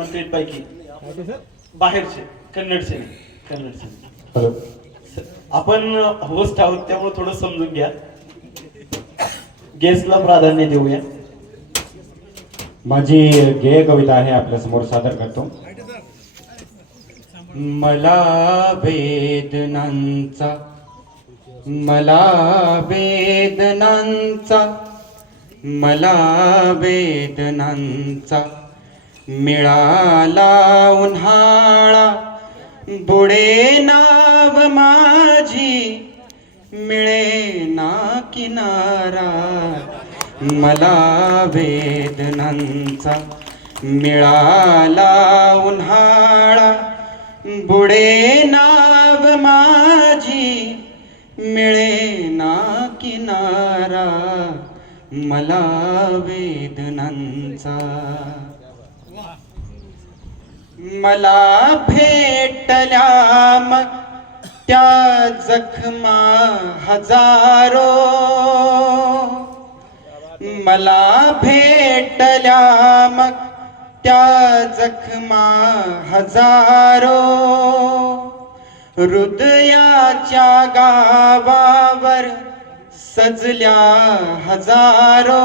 मंत्रीपैकी बाहेरचे कन्नडचे. नाही, कन्नडचे. हॅलो. आपण होस्ट आहोत त्यामुळे थोडं समजून घ्या. गेस्टला प्राधान्य देऊया. माझी गेय कविता आहे आपल्यासमोर सादर करतो. मला वेदनांचा मला वेदनांचा मला वेदनांचा मिळाला उन्हाळा. बुडे नाव माझी मिळे ना किनारा. मला वेदनांचा मिळाला उन्हाळा. बुडे नाव माझी मिळे ना किनारा. मला वेदनांचा मला भेटल्या मग त्या जखमा हजारो. मला भेटल्या मग त्या जखमा हजारो. हृदयाच्या गावावर सजल्या हजारो.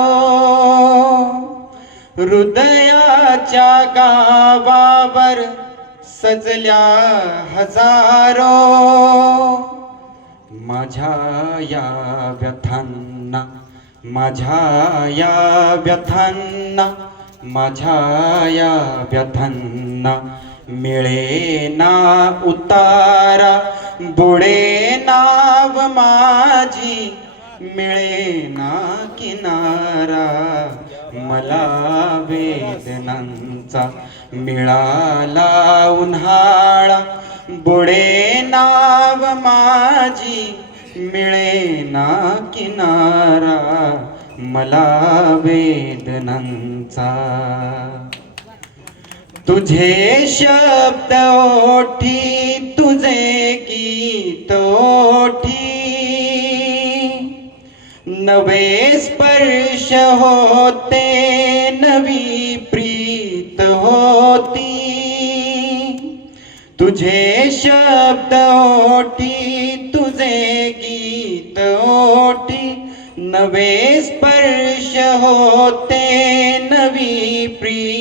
हृदयाच्या गावावर सजल्या हजारो माझ्या या व्यथांना माझ्या या व्यथांना माझ्या या व्यथांना मिळे ना उतारा बुडे नाव माझी मिळे ना किनारा. मला वेदनांचा मिळाला उन्हाळा बुडे नाव माझी मिळे ना किनारा. मला वेदनांचा. तुझे शब्द ओठी तू नवे स्पर्श होते नवी प्रीत होती. तुझे शब्द ओटी तुझे गीत ओटी नवे स्पर्श होते नवी प्रीत